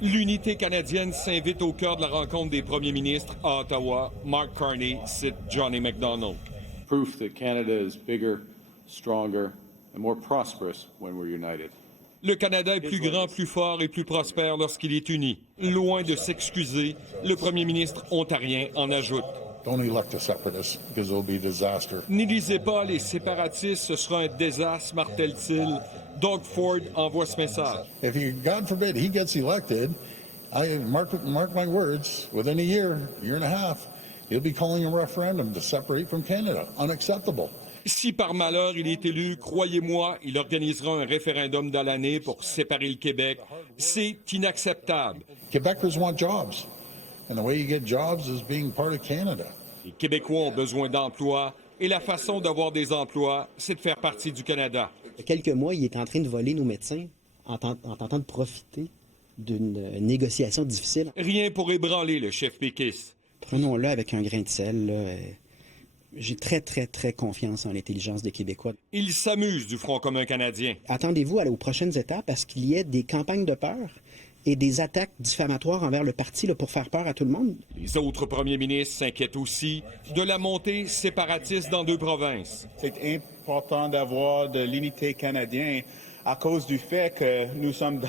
L'unité canadienne s'invite au cœur de la rencontre des premiers ministres à Ottawa. Mark Carney cite Johnny MacDonald. Proof that Canada is bigger, stronger, and more prosperous when we're united. Le Canada est plus grand, plus fort et plus prospère lorsqu'il est uni. Loin de s'excuser, le premier ministre ontarien en ajoute. Don't elect a separatist because it'll be a disaster. N'élisez pas les séparatistes, ce sera un désastre, martèle-t-il. Doug Ford envoie ce message. If you, God forbid, he gets elected, mark my words, within a year and a half, he'll be calling a referendum to separate from Canada. Unacceptable. Si par malheur il est élu, croyez-moi, il organisera un référendum dans l'année pour séparer le Québec. C'est inacceptable. Quebecers want jobs. And the way you get jobs is being part of Canada. Les Québécois ont besoin d'emplois et la façon d'avoir des emplois, c'est de faire partie du Canada. Il y a quelques mois, il est en train de voler nos médecins en tentant de profiter d'une négociation difficile. Rien pour ébranler le chef péquiste. Prenons-le avec un grain de sel. Là. J'ai très, très, très confiance en l'intelligence des Québécois. Il s'amuse du Front commun canadien. Attendez-vous aux prochaines étapes parce qu'il y ait des campagnes de peur et des attaques diffamatoires envers le parti là, pour faire peur à tout le monde. Les autres premiers ministres s'inquiètent aussi de la montée séparatiste dans 2 provinces. C'est important d'avoir de l'unité canadienne à cause du fait que nous sommes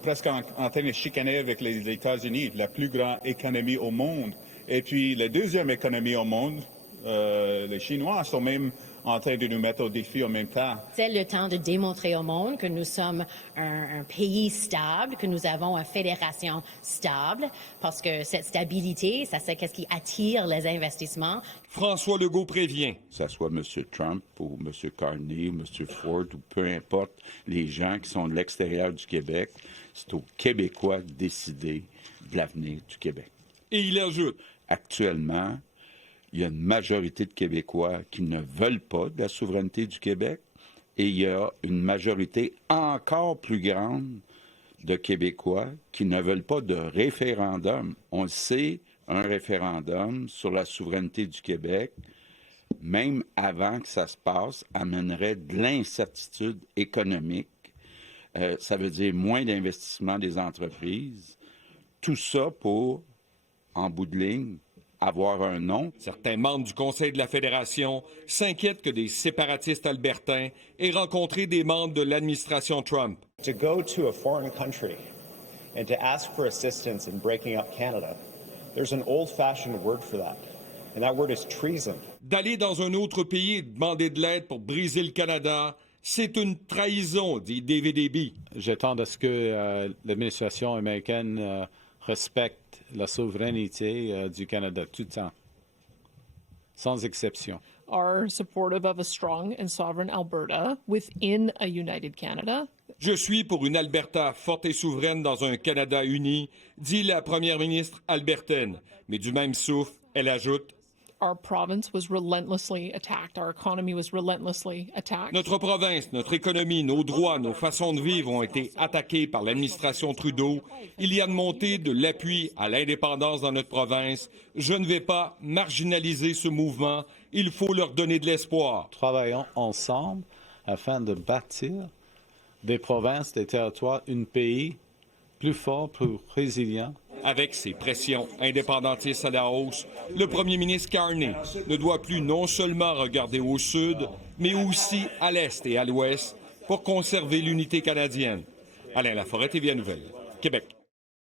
presque en train de chicaner avec les États-Unis, la plus grande économie au monde. Et puis la deuxième économie au monde, les Chinois sont même en train de nous mettre au défi en même temps. C'est le temps de démontrer au monde que nous sommes un pays stable, que nous avons une fédération stable, parce que cette stabilité, ça c'est ce qui attire les investissements. François Legault prévient. Que ce soit M. Trump ou M. Carney ou M. Ford ou peu importe, les gens qui sont de l'extérieur du Québec, c'est aux Québécois de décider de l'avenir du Québec. Et il ajoute. Actuellement, il y a une majorité de Québécois qui ne veulent pas de la souveraineté du Québec et il y a une majorité encore plus grande de Québécois qui ne veulent pas de référendum. On le sait, un référendum sur la souveraineté du Québec, même avant que ça se passe, amènerait de l'incertitude économique. Ça veut dire moins d'investissement des entreprises. Tout ça pour, en bout de ligne, avoir un nom. Certains membres du Conseil de la Fédération s'inquiètent que des séparatistes albertains aient rencontré des membres de l'administration Trump. To go to a foreign country and to ask for assistance in breaking up Canada, there's an old-fashioned word for that, and that word is treason. D'aller dans un autre pays et demander de l'aide pour briser le Canada, c'est une trahison, dit David Eby. J'attends à ce que l'administration américaine respecte la souveraineté du Canada tout le temps, sans exception. Are supportive of a strong and sovereign Alberta within a united Canada. Je suis pour une Alberta forte et souveraine dans un Canada uni, dit la première ministre albertaine. Mais du même souffle, elle ajoute. Our province was relentlessly attacked. Our economy was relentlessly attacked. Notre province, notre économie, nos droits, nos façons de vivre ont été attaqués par l'administration Trudeau. Il y a une montée de l'appui à l'indépendance dans notre province. Je ne vais pas marginaliser ce mouvement. Il faut leur donner de l'espoir. Travaillons ensemble afin de bâtir des provinces, des territoires, un pays plus fort, plus résilient. Avec ces pressions indépendantistes à la hausse, le premier ministre Carney ne doit plus non seulement regarder au sud, mais aussi à l'est et à l'ouest pour conserver l'unité canadienne. Alain Laforêt, TVA Nouvelle, Québec.